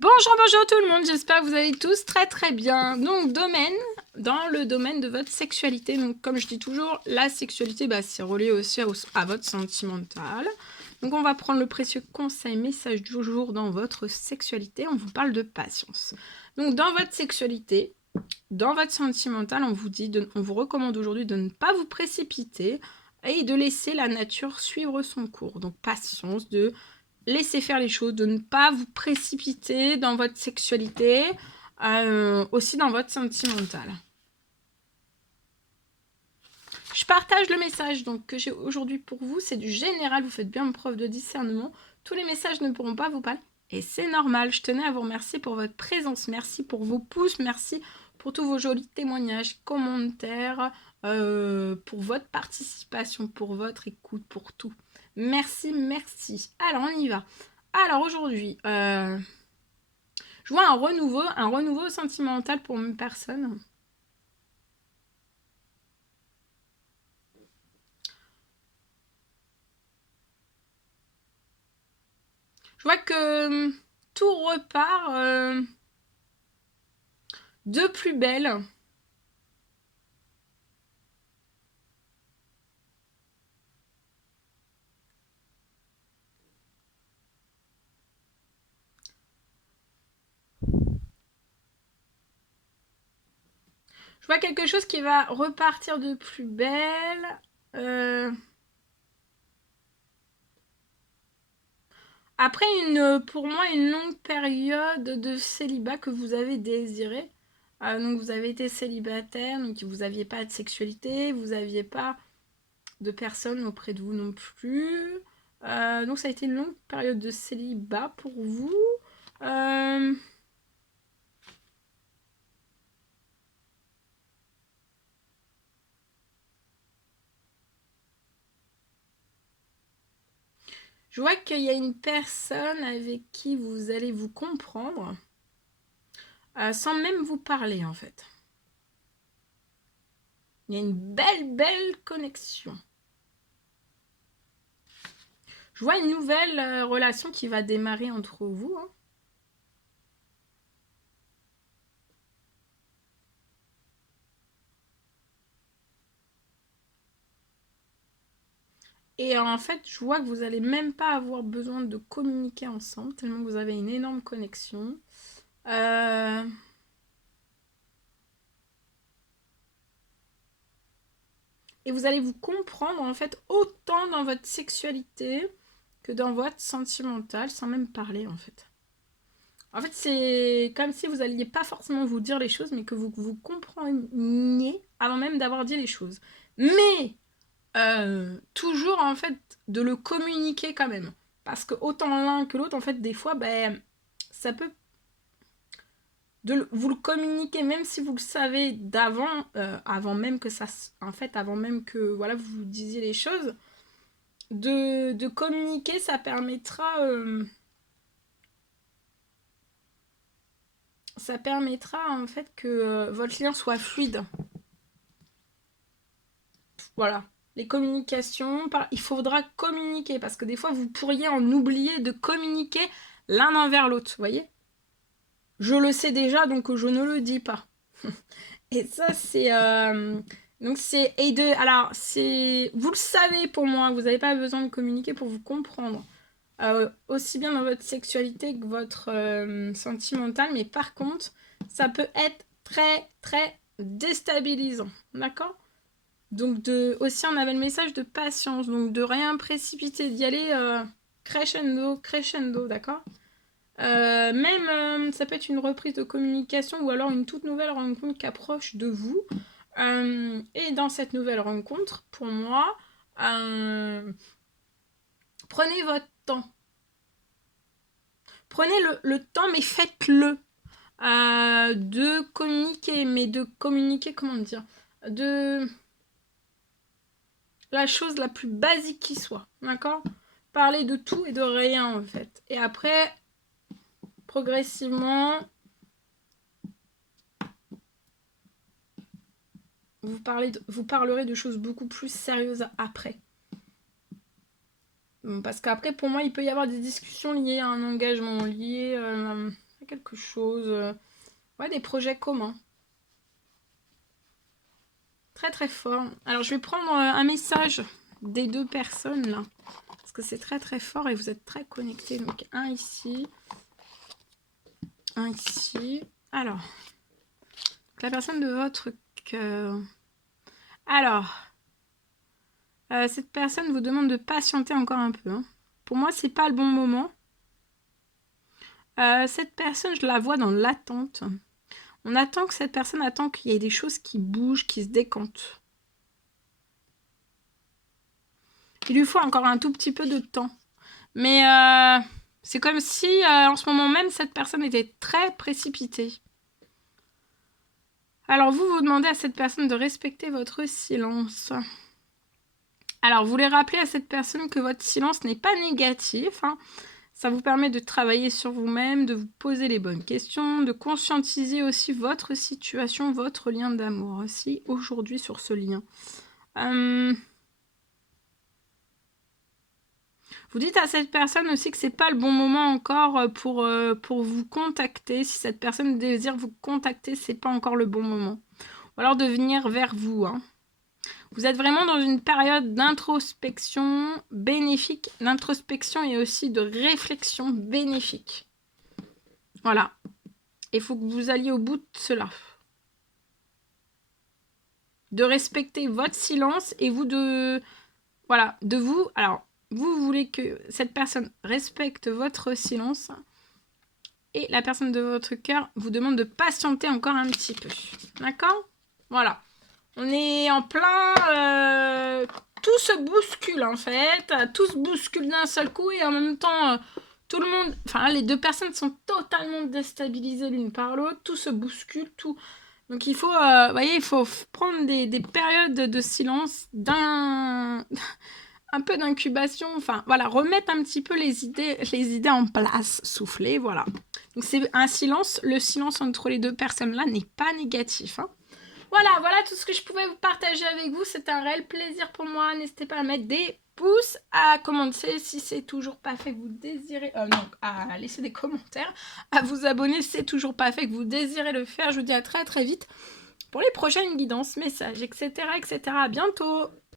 Bonjour tout le monde, j'espère que vous allez tous très bien. Donc dans le domaine de votre sexualité, donc comme je dis toujours, la sexualité c'est relié aussi à votre sentimental. Donc on va prendre le précieux conseil message du jour dans votre sexualité, on vous parle de patience. Donc dans votre sexualité, dans votre sentimental, on vous recommande aujourd'hui de ne pas vous précipiter et de laisser la nature suivre son cours. Donc patience, de laissez faire les choses, de ne pas vous précipiter dans votre sexualité, aussi dans votre sentimental. Je partage le message donc, que j'ai aujourd'hui pour vous, c'est du général, vous faites bien preuve de discernement. Tous les messages ne pourront pas vous parler et c'est normal. Je tenais à vous remercier pour votre présence, merci pour vos pouces, merci pour tous vos jolis témoignages, commentaires, pour votre participation, pour votre écoute, pour tout. Merci. Alors, on y va. Alors, aujourd'hui, je vois un renouveau sentimental pour une personne. Je vois que tout repart de plus belle. Je vois quelque chose qui va repartir de plus belle. Après pour moi, une longue période de célibat que vous avez désiré. Donc vous avez été célibataire, donc vous n'aviez pas de sexualité, vous n'aviez pas de personne auprès de vous non plus. Donc ça a été une longue période de célibat pour vous. Je vois qu'il y a une personne avec qui vous allez vous comprendre sans même vous parler en fait. Il y a une belle connexion. Je vois une nouvelle relation qui va démarrer entre vous. Hein. Et en fait, je vois que vous n'allez même pas avoir besoin de communiquer ensemble, tellement que vous avez une énorme connexion. Et vous allez vous comprendre en fait autant dans votre sexualité que dans votre sentimental, sans même parler en fait. En fait, c'est comme si vous n'alliez pas forcément vous dire les choses, mais que vous vous compreniez avant même d'avoir dit les choses. Mais toujours en fait de le communiquer quand même. Parce que autant l'un que l'autre, en fait, des fois, ça peut vous le communiquer, même si vous le savez d'avant, avant même que ça, en fait, avant même que voilà vous vous disiez les choses, de communiquer, ça permettra en fait que votre lien soit fluide. Voilà. Les communications, il faudra communiquer parce que des fois vous pourriez en oublier de communiquer l'un envers l'autre, vous voyez. Je le sais déjà donc je ne le dis pas. Et ça c'est donc c'est alors c'est vous le savez pour moi, vous n'avez pas besoin de communiquer pour vous comprendre. Aussi bien dans votre sexualité que votre sentimental, mais par contre, ça peut être très déstabilisant, d'accord. Donc aussi on avait le message de patience, donc de rien précipiter, d'y aller crescendo, d'accord. Même ça peut être une reprise de communication ou alors une toute nouvelle rencontre qui approche de vous. Et dans cette nouvelle rencontre, pour moi, prenez votre temps. Prenez le temps, mais faites-le. De communiquer, mais de communiquer, comment dire, de la chose la plus basique qui soit, d'accord. Parler de tout et de rien en fait. Et après, progressivement, vous parlerez de choses beaucoup plus sérieuses après. Parce qu'après, pour moi, il peut y avoir des discussions liées à un engagement, liées quelque chose. Ouais, des projets communs. Très très fort. Alors je vais prendre un message des deux personnes là. Parce que c'est très très fort et vous êtes très connectés. Donc un ici. Un ici. Alors. La personne de votre cœur. Alors. Cette personne vous demande de patienter encore un peu. Hein. Pour moi, c'est pas le bon moment. Cette personne, je la vois dans l'attente. On attend que cette personne attend qu'il y ait des choses qui bougent, qui se décantent. Il lui faut encore un tout petit peu de temps. Mais c'est comme si, en ce moment même, cette personne était très précipitée. Alors, vous demandez à cette personne de respecter votre silence. Alors, vous voulez rappeler à cette personne que votre silence n'est pas négatif. Hein. Ça vous permet de travailler sur vous-même, de vous poser les bonnes questions, de conscientiser aussi votre situation, votre lien d'amour aussi, aujourd'hui sur ce lien. Vous dites à cette personne aussi que c'est pas le bon moment encore pour vous contacter. Si cette personne désire vous contacter, c'est pas encore le bon moment. Ou alors de venir vers vous. Hein. Vous êtes vraiment dans une période d'introspection bénéfique, d'introspection et aussi de réflexion bénéfique. Voilà. Il faut que vous alliez au bout de cela. De respecter votre silence et vous de... Voilà, de vous... Alors, vous voulez que cette personne respecte votre silence et la personne de votre cœur vous demande de patienter encore un petit peu. D'accord ? Voilà. On est en plein... tout se bouscule en fait. Tout se bouscule d'un seul coup et en même temps, tout le monde... Enfin, les deux personnes sont totalement déstabilisées l'une par l'autre. Tout se bouscule, tout... Donc il faut, voyez, il faut prendre des périodes de silence, un peu d'incubation, enfin voilà, remettre un petit peu les idées en place, souffler, voilà. Donc c'est un silence, le silence entre les deux personnes-là n'est pas négatif. Hein. Voilà tout ce que je pouvais vous partager avec vous, c'est un réel plaisir pour moi. N'hésitez pas à mettre des pouces, à commenter si c'est toujours pas fait que vous désirez, non, à laisser des commentaires, à vous abonner si c'est toujours pas fait que vous désirez le faire. Je vous dis à très très vite pour les prochaines guidances, messages, etc. etc. À bientôt.